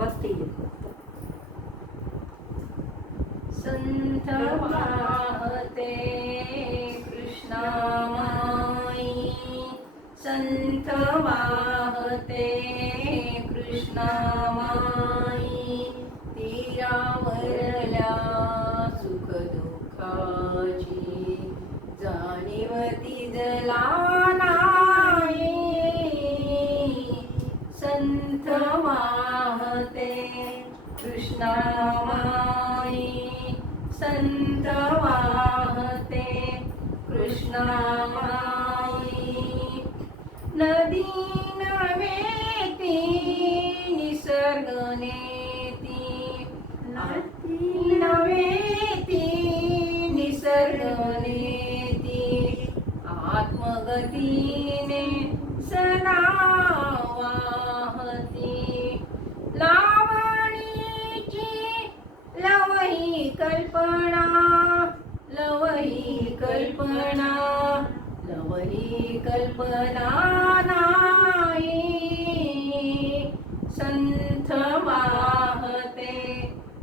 भक्ती संत पाहते कृष्णामाई संत वाहते कृष्णामाई तीरावरल्या सुख दुःखाची कृष्णामाई संत वाहते कृष्णामाई नदी नवेती निसर्ग नेती. नदी नवेती निसर्ग नेती. आत्मगतीने सना कल्पना लवई कल्पना लवई कल्पना नाही. संथ वाहते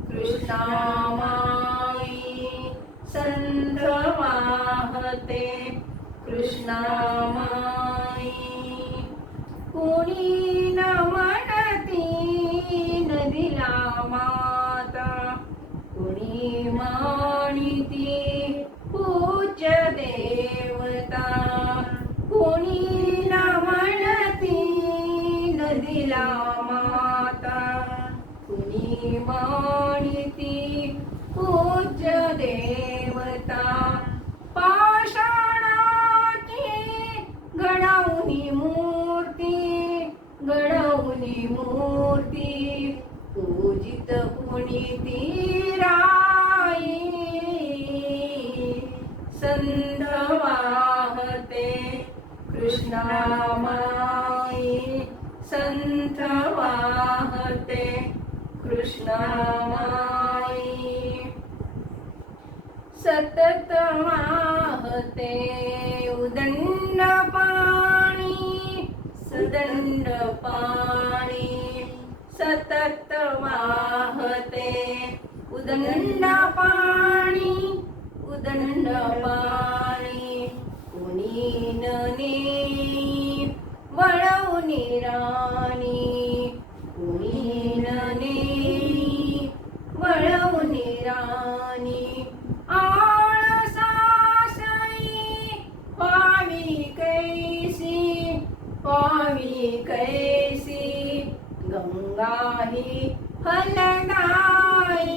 कृष्णामाई संथ वाहते कृष्णामाई कुणी नमा माणिती पूज देवता. कोणी म्हणती नदीला माता. कुणी माणिती पूज देवता. पाषाणाची घडवणी मूर्ती घडवणी मूर्ती. पूजित कुणी ती कृष्णामाई। संत वाहते कृष्णामाई। सतत वाहते उदंड पाणी सुदंड पाणी। सतत वाहते उदंड पाणी उदंड पाणी। कुणी नने राणी कुणी नने राणी आळसासई पावी कैसी पावी कैसी. गंगा ही हलनाई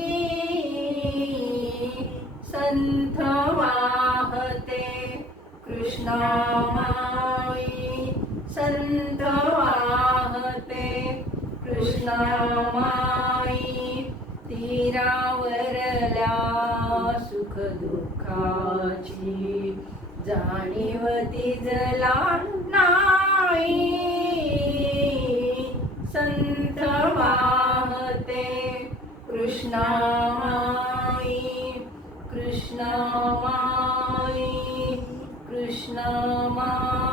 संथ वाहते. कृष्णामाई संत वाहते. कृष्णामाई तीरावरल्या सुख दुःखाची जाणीवती जला नाही. संत वाहते. कृष्णामाई कृष्णामाई कृष्णमायी